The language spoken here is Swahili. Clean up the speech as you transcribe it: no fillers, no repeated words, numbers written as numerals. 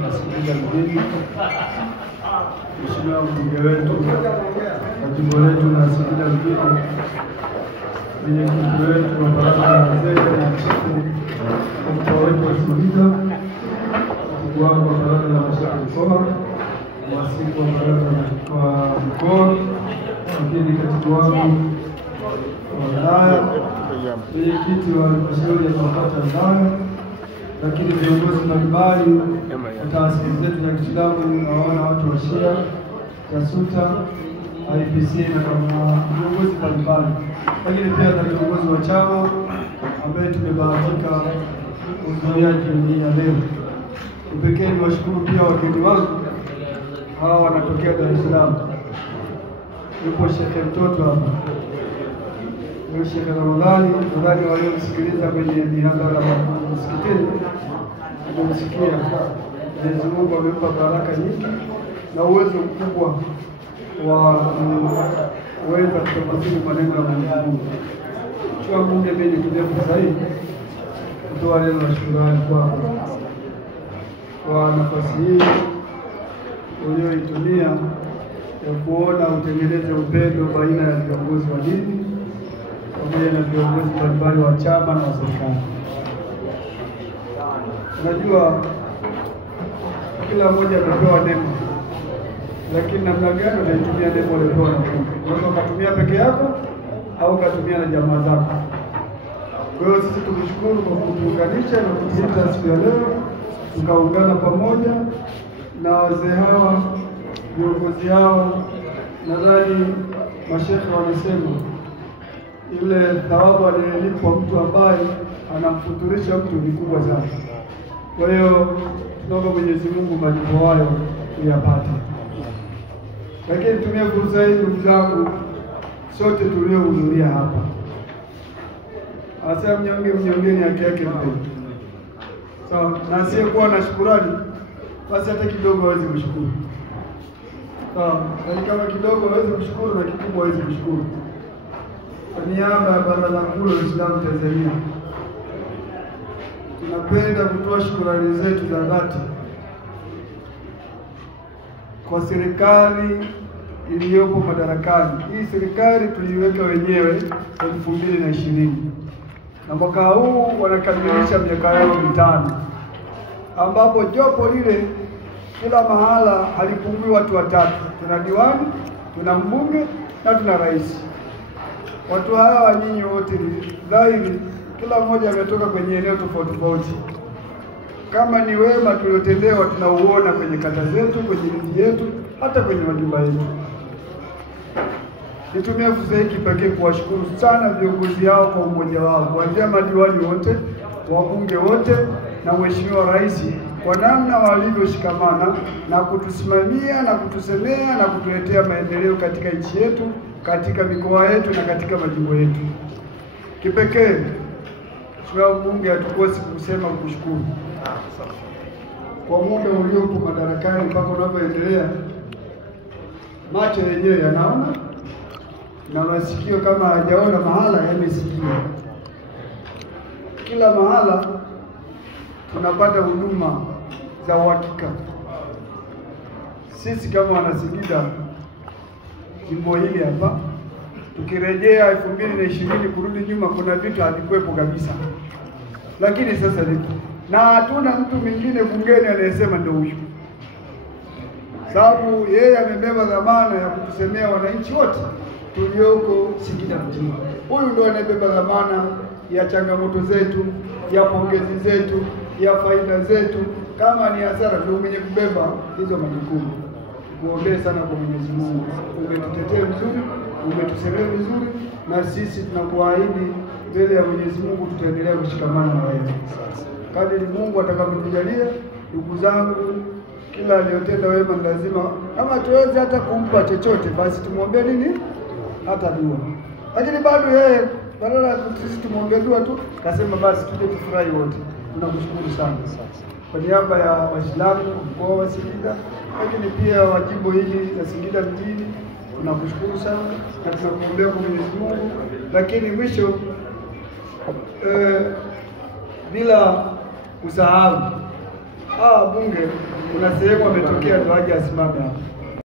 na Singida mjini, Mheshimiwa mbunge wetu, katibu wetu na Singida mjini, mwenyekiti wetu wa baraza la wazee na mkuu wetu wa Singida, mkuu wangu wa baraza la mashauri mkoa, mwasibu wa baraza la mkoa, lakini katibu wangu wa wilaya, mwenyekiti wa halmashauri ya kata ya wilaya, lakini viongozi mbalimbali wa taasisi zetu za Kiislamu, naona watu wa Shia, Tasuta, IPC na kama viongozi mbalimbali, lakini pia na viongozi wa chama ambaye tumebahatika kuhudhuria jioni ya leo. Pekee niwashukuru pia wageni wangu hawa wanatokea Dar es Salaam. Yupo Sheikh mtoto hapa, ni Sheikh Ramadhani, nadhani waliosikiliza kwenye mihadhara ya msikitini kumsikia. Mwenyezi Mungu amempa baraka nyingi na uwezo mkubwa wa kuweza kutafsiri maneno ya Mwenyezi Mungu. Kwa Mungu mimi nikuja fursa hii kutoa neno la shukrani kwa nafasi hii ulioitumia ya kuona utengeneze upendo baina ya viongozi wa dini pamoja na viongozi mbalimbali wa chama na wa serikali. Unajua kila mmoja amepewa neema, lakini namna gani utaitumia neema uliyopewa na Mungu? Unaweza kutumia peke yako au kutumia na jamaa zako. Kwa hiyo sisi tumshukuru kwa kutuunganisha na kutuita siku ya leo, tukaungana pamoja na wazee hawa, viongozi hao. Nadhani mashehe wanasema ile thawabu aliyolipwa mtu ambaye anamfuturisha mtu ni kubwa sana. Kwa hiyo tunaomba Mwenyezi Mungu malipo hayo tuyapate. Lakini tumie fursa hii ndugu zangu, sote tuliohudhuria hapa, hasa mnyongeni haki yake mbele. Sawa, na asiyekuwa na shukrani basi hata kidogo hawezi kushukuru. Sawa, kama kidogo hawezi kushukuru na kikubwa hawezi kushukuru. Kwa niaba ya Baraza Kuu la Uislamu Tanzania, tunapenda kutoa shukrani zetu za dhati kwa serikali iliyopo madarakani. Hii serikali tuliiweka wenyewe 2020 na mwaka huu wanakamilisha miaka yao mitano, ambapo jopo lile kila mahala halipungui watu watatu. Tuna diwani, tuna mbunge na tuna rais. Watu hawa nyinyi wote ni dhahiri kila mmoja ametoka kwenye eneo tofauti tofauti. Kama ni wema tuliotendewa tunauona kwenye kata zetu, kwenye miji yetu, hata kwenye majumba yetu. Nitumie fursa hii kipekee kuwashukuru sana viongozi hao kwa umoja wao, kuanzia madiwani wote, wabunge wote na Mheshimiwa Rais kwa namna walivyoshikamana na kutusimamia na kutusemea na kutuletea maendeleo katika nchi yetu, katika mikoa yetu na katika majimbo yetu. Kipekee Mheshimiwa mbunge hatukosi kusema kushukuru kwa muda uliopo madarakani mpaka unavyoendelea. Macho yenyewe yanaona na masikio kama hajaona mahala yamesikia. Kila mahala tunapata huduma za uhakika. Sisi kama Wanasingida jimbo hili hapa, tukirejea 2020 kurudi nyuma, kuna vitu havikuwepo kabisa, lakini sasa lipo, na hatuna mtu mwingine bungeni anayesema ndio huyu, sababu yeye amebeba dhamana ya kutusemea wananchi wote tulioko Singida mjini. Huyu ndio anabeba dhamana ya changamoto zetu, ya pongezi zetu, ya faida zetu. Kama ni hasara ndio mwenye kubeba hizo majukumu. Tuombe sana kwa Mwenyezi Mungu, umetutetea vizuri, umetusemea vizuri, na sisi tunakuahidi mbele ya Mwenyezi Mungu tutaendelea kushikamana na wewe kadri Mungu atakapotujalia. Ndugu zangu, kila aliyotenda wema lazima, kama tuweze hata kumpa chochote, basi tumwombee nini, hata dua. Lakini bado yeye badala ya sisi tumwombee dua tu, kasema basi tuje tufurahi wote. Tunakushukuru sana kwa niaba ya Waislamu mkoa wa Singida, lakini pia wa jimbo hili la Singida mjini. Tunakushukuru sana na tunakuombea kwa Mwenyezi Mungu. Lakini mwisho bila kusahau hawa wabunge kuna sehemu ametokea ndio aje asimame hapa.